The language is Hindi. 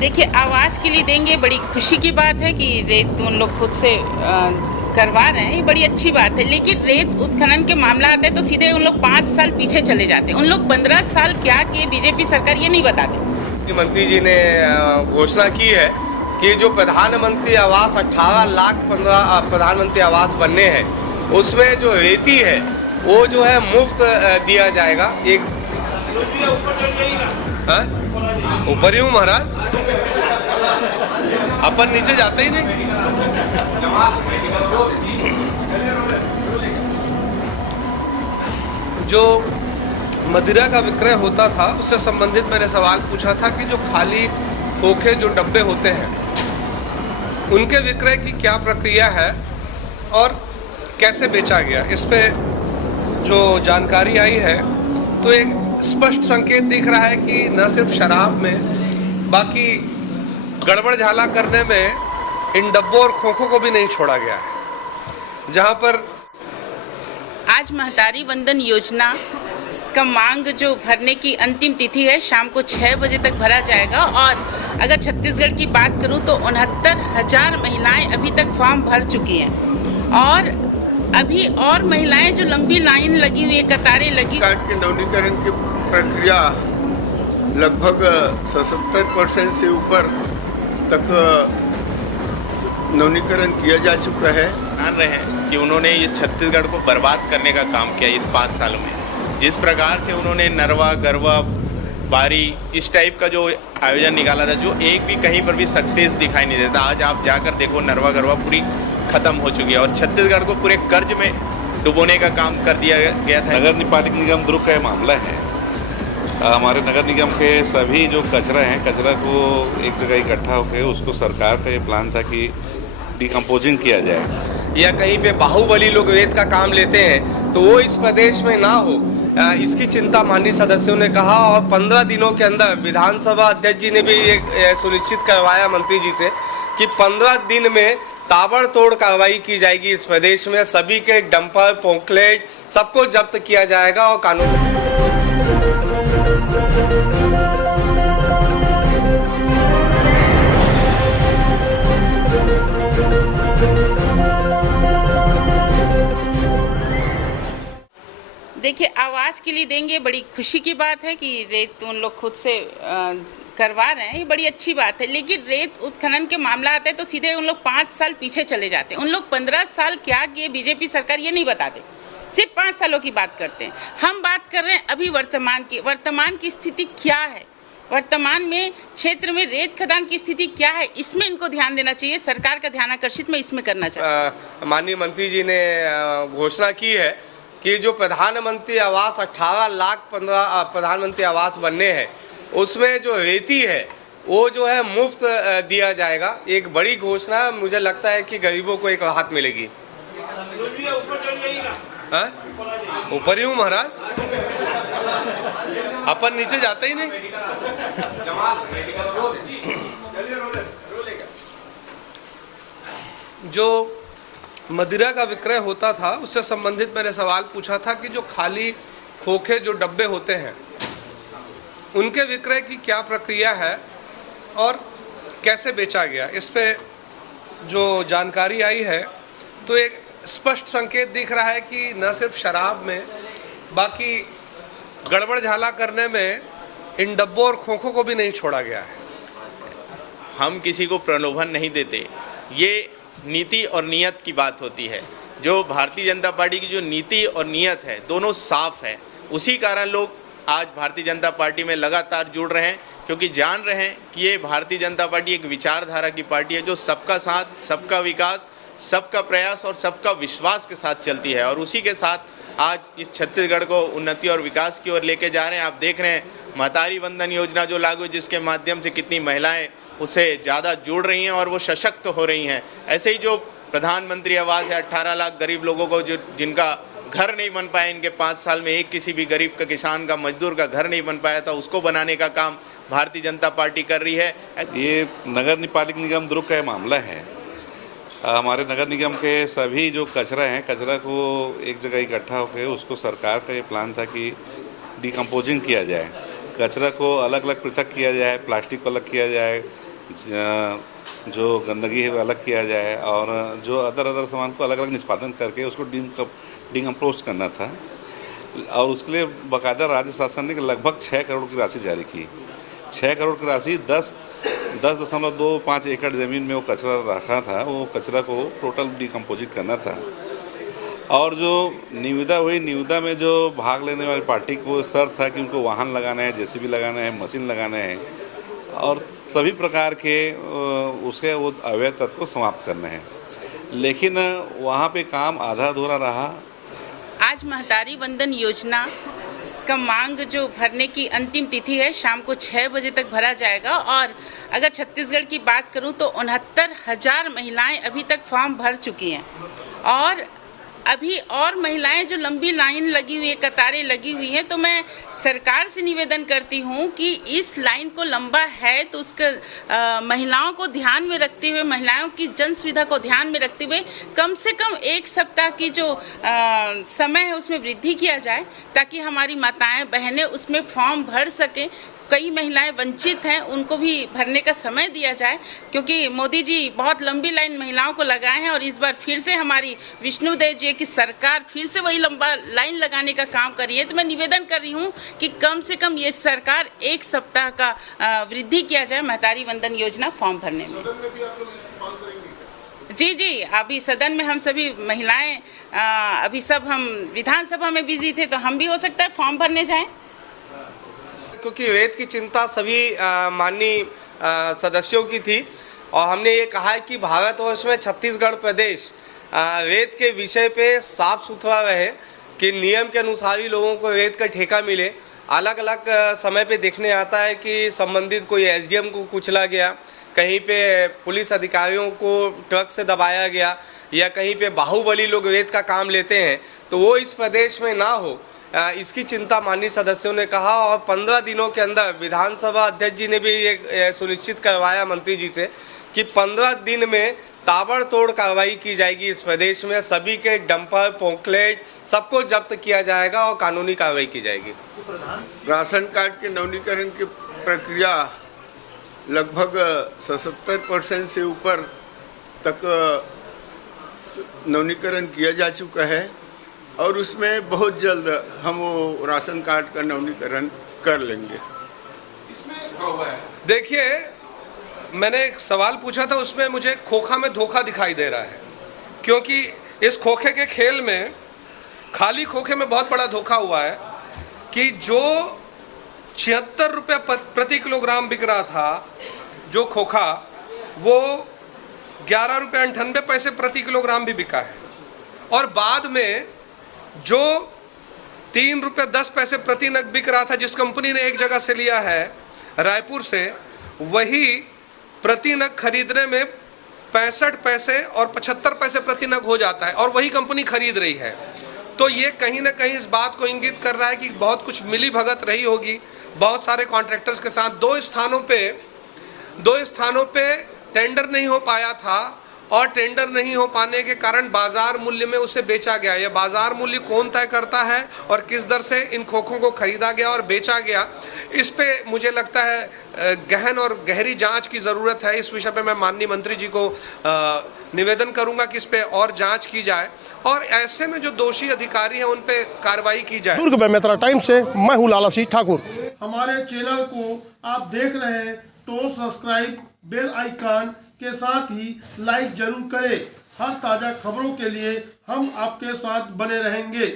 देखिए, आवास के लिए देंगे, बड़ी खुशी की बात है कि रेत उन लोग खुद से करवा रहे हैं, ये बड़ी अच्छी बात है। लेकिन रेत उत्खनन के मामला आता है तो सीधे उन लोग 5 साल पीछे चले जाते हैं। उन लोग 15 साल क्या किए बीजेपी सरकार, ये नहीं बताते। मुख्यमंत्री जी ने घोषणा की है कि जो प्रधानमंत्री आवास 18 लाख 15 प्रधानमंत्री आवास बनने हैं, उसमें जो रेती है वो जो है मुफ्त दिया जाएगा। एक ऊपर ही हूँ महाराज, अपन नीचे जाते ही नहीं। जो मदिरा का विक्रय होता था उससे संबंधित मैंने सवाल पूछा था कि जो खाली खोखे जो डब्बे होते हैं उनके विक्रय की क्या प्रक्रिया है और कैसे बेचा गया। इस पे जो जानकारी आई है तो एक स्पष्ट संकेत दिख रहा है कि न सिर्फ शराब में, बाकी गड़बड़ झाला करने में इन डब्बों और खोखों को भी नहीं छोड़ा गया है। जहां पर आज महतारी वंदन योजना का मांग जो भरने की अंतिम तिथि है, शाम को 6 बजे तक भरा जाएगा। और अगर छत्तीसगढ़ की बात करूं तो 69,000 महिलाएं अभी तक फॉर्म भर चुकी हैं और अभी और महिलाएं जो लंबी लाइन लगी हुई है, कतारें लगी। कार्ड के नवीनीकरण की प्रक्रिया लगभग 77% से ऊपर तक नवीनीकरण किया जा चुका है। मान रहे हैं कि उन्होंने ये छत्तीसगढ़ को बर्बाद करने का काम किया इस 5 सालों में। जिस प्रकार से उन्होंने नरवा गरवा बारी इस टाइप का जो आयोजन निकाला था, जो एक भी कहीं पर भी सक्सेस दिखाई नहीं देता। आज आप जाकर देखो, नरवा गरवा पूरी खत्म हो चुकी है और छत्तीसगढ़ को पूरे कर्ज में डुबोने का काम कर दिया गया था। नगर पालिक निगम दुर्ग का मामला है। हमारे नगर निगम के सभी जो कचरा हैं, कचरा को एक जगह इकट्ठा होकर उसको सरकार का ये प्लान था कि डिकम्पोजिंग किया जाए। या कहीं पे बाहुबली लोग रेत का काम लेते हैं तो वो इस प्रदेश में ना हो, इसकी चिंता माननीय सदस्यों ने कहा। और 15 दिनों के अंदर विधानसभा अध्यक्ष जी ने भी ये सुनिश्चित करवाया मंत्री जी से कि 15 दिन में ताबड़तोड़ कार्रवाई की जाएगी। इस प्रदेश में सभी के डंपर पोकलेट सबको जब्त किया जाएगा और कानून। देखिए, आवास के लिए देंगे, बड़ी खुशी की बात है कि रेत उन लोग खुद से करवा रहे हैं, ये बड़ी अच्छी बात है। लेकिन रेत उत्खनन के मामला आता है तो सीधे उन लोग 5 साल पीछे चले जाते हैं। उन लोग 15 साल क्या किए बीजेपी सरकार, ये नहीं बताते, सिर्फ 5 सालों की बात करते हैं। हम बात कर रहे हैं अभी वर्तमान की स्थिति क्या है, वर्तमान में क्षेत्र में रेत खदान की स्थिति क्या है, इसमें इनको ध्यान देना चाहिए। सरकार का ध्यान आकर्षित मैं इसमें करना चाहता हूँ। माननीय मंत्री जी ने घोषणा की है कि जो प्रधानमंत्री आवास 18 लाख 15 प्रधानमंत्री आवास बनने हैं, उसमें जो रेती है वो जो है मुफ्त दिया जाएगा। एक बड़ी घोषणा, मुझे लगता है कि गरीबों को एक राहत मिलेगी। ऊपर ही हूँ महाराज, अपन नीचे जाते ही नहीं। जो मदिरा का विक्रय होता था उससे संबंधित मैंने सवाल पूछा था कि जो खाली खोखे जो डब्बे होते हैं उनके विक्रय की क्या प्रक्रिया है और कैसे बेचा गया। इस पे जो जानकारी आई है तो एक स्पष्ट संकेत दिख रहा है कि न सिर्फ शराब में, बाकी गड़बड़ झाला करने में इन डब्बों और खोखों को भी नहीं छोड़ा गया है। हम किसी को प्रलोभन नहीं देते, ये नीति और नियत की बात होती है। जो भारतीय जनता पार्टी की जो नीति और नियत है दोनों साफ है। उसी कारण लोग आज भारतीय जनता पार्टी में लगातार जुड़ रहे हैं, क्योंकि जान रहे हैं कि ये भारतीय जनता पार्टी एक विचारधारा की पार्टी है जो सबका साथ, सबका विकास, सबका प्रयास और सबका विश्वास के साथ चलती है। और उसी के साथ आज इस छत्तीसगढ़ को उन्नति और विकास की ओर लेके जा रहे हैं। आप देख रहे हैं महतारी वंदन योजना जो लागू है, जिसके माध्यम से कितनी महिलाएं उससे ज़्यादा जुड़ रही हैं और वो सशक्त हो रही हैं। ऐसे ही जो प्रधानमंत्री आवास है, 18 लाख गरीब लोगों को जो जिनका घर नहीं बन पाया इनके 5 साल में, एक किसी भी गरीब का, किसान का, मजदूर का घर नहीं बन पाया था, उसको बनाने का काम भारतीय जनता पार्टी कर रही है। ये नगर पालिक निगम दुर्ग का मामला है। हमारे नगर निगम के सभी जो कचरा हैं, कचरा को एक जगह इकट्ठा होकर उसको सरकार का ये प्लान था कि डिकम्पोजिंग किया जाए। कचरा को अलग अलग पृथक किया जाए, प्लास्टिक को अलग किया जाए, जो गंदगी है वो अलग किया जाए और जो अदर सामान को अलग अलग निष्पादन करके उसको डिकम्पोस्ट करना था। और उसके लिए बाकायदा राज्य शासन ने लगभग 6 करोड़ की राशि जारी की। 6 करोड़ की राशि 10.25 एकड़ ज़मीन में वो कचरा रखा था, वो कचरा को टोटल डिकम्पोजिट करना था। और जो निविदा हुई, निविदा में जो भाग लेने वाली पार्टी को शर्त था कि उनको वाहन लगाना है, जेसीबी लगाना है, मशीन लगाना है और सभी प्रकार के उसके वो अवैध तत्व को समाप्त करना है। लेकिन वहाँ पे काम आधा अधूरा रहा। आज महतारी वंदन योजना का मांग जो भरने की अंतिम तिथि है, शाम को 6 बजे तक भरा जाएगा। और अगर छत्तीसगढ़ की बात करूं तो 69,000 महिलाएं अभी तक फॉर्म भर चुकी हैं और अभी और महिलाएं जो लंबी लाइन लगी हुई है, कतारें लगी हुई हैं। तो मैं सरकार से निवेदन करती हूं कि इस लाइन को लंबा है तो उसका महिलाओं को ध्यान में रखते हुए, महिलाओं की जन सुविधा को ध्यान में रखते हुए कम से कम 1 सप्ताह की जो समय है उसमें वृद्धि किया जाए ताकि हमारी माताएं बहनें उसमें फॉर्म भर सकें। कई महिलाएं वंचित हैं, उनको भी भरने का समय दिया जाए क्योंकि मोदी जी बहुत लंबी लाइन महिलाओं को लगाए हैं और इस बार फिर से हमारी विष्णुदेव जी की सरकार फिर से वही लंबा लाइन लगाने का काम कर रही है। तो मैं निवेदन कर रही हूं कि कम से कम ये सरकार 1 सप्ताह का वृद्धि किया जाए महतारी वंदन योजना फॉर्म भरने में। जी, अभी सदन में हम सभी महिलाएं अभी सब हम विधानसभा में बिजी थे तो हम भी हो सकता है फॉर्म भरने जाएं क्योंकि रेत की चिंता सभी माननीय सदस्यों की थी और हमने ये कहा है कि भारतवर्ष में छत्तीसगढ़ प्रदेश रेत के विषय पे साफ सुथरा रहे कि नियम के अनुसार ही लोगों को रेत का ठेका मिले। अलग अलग समय पे देखने आता है कि संबंधित कोई एसडीएम को कुचला गया, कहीं पे पुलिस अधिकारियों को ट्रक से दबाया गया या कहीं पे बाहुबली लोग रेत का काम लेते हैं, तो वो इस प्रदेश में ना हो, इसकी चिंता माननीय सदस्यों ने कहा। और 15 दिनों के अंदर विधानसभा अध्यक्ष जी ने भी ये सुनिश्चित करवाया मंत्री जी से कि 15 दिन में ताबड़तोड़ कार्रवाई की जाएगी। इस प्रदेश में सभी के डंपर, पोंकलेट सबको जब्त किया जाएगा और कानूनी कार्रवाई की जाएगी। राशन कार्ड के नवीनीकरण की प्रक्रिया लगभग 77% से ऊपर तक नवीनीकरण किया जा चुका है और उसमें बहुत जल्द हम वो राशन कार्ड का नवीनीकरण कर लेंगे। देखिए, मैंने एक सवाल पूछा था, उसमें मुझे खोखा में धोखा दिखाई दे रहा है क्योंकि इस खोखे के खेल में, खाली खोखे में बहुत बड़ा धोखा हुआ है कि जो 76 रुपये प्रति किलोग्राम बिक रहा था जो खोखा, वो 11 रुपये 98 पैसे प्रति किलोग्राम भी बिका है और बाद में जो 3 रुपये 10 पैसे प्रति नग बिक रहा था जिस कंपनी ने एक जगह से लिया है रायपुर से, वही प्रति नग खरीदने में 65 पैसे और 75 पैसे प्रति नग हो जाता है और वही कंपनी खरीद रही है। तो ये कहीं ना कहीं इस बात को इंगित कर रहा है कि बहुत कुछ मिली भगत रही होगी बहुत सारे कॉन्ट्रैक्टर्स के साथ। दो स्थानों पे टेंडर नहीं हो पाया था और टेंडर नहीं हो पाने के कारण बाजार मूल्य में उसे बेचा गया। यह बाजार मूल्य कौन तय करता है और किस दर से इन खोखों को खरीदा गया और बेचा गया, इस पे मुझे लगता है गहन और गहरी जांच की ज़रूरत है। इस विषय पे मैं माननीय मंत्री जी को निवेदन करूंगा कि इस पे और जांच की जाए और ऐसे में जो दोषी अधिकारी हैं उन पे कार्रवाई की जाए। दुर्ग में मेत्रा टाइम्स से मैं हूँ लाला सिंह ठाकुर। हमारे चैनल को आप देख रहे हैं तो सब्सक्राइब, बेल आइकन के साथ ही लाइक जरूर करें। हर ताज़ा खबरों के लिए हम आपके साथ बने रहेंगे।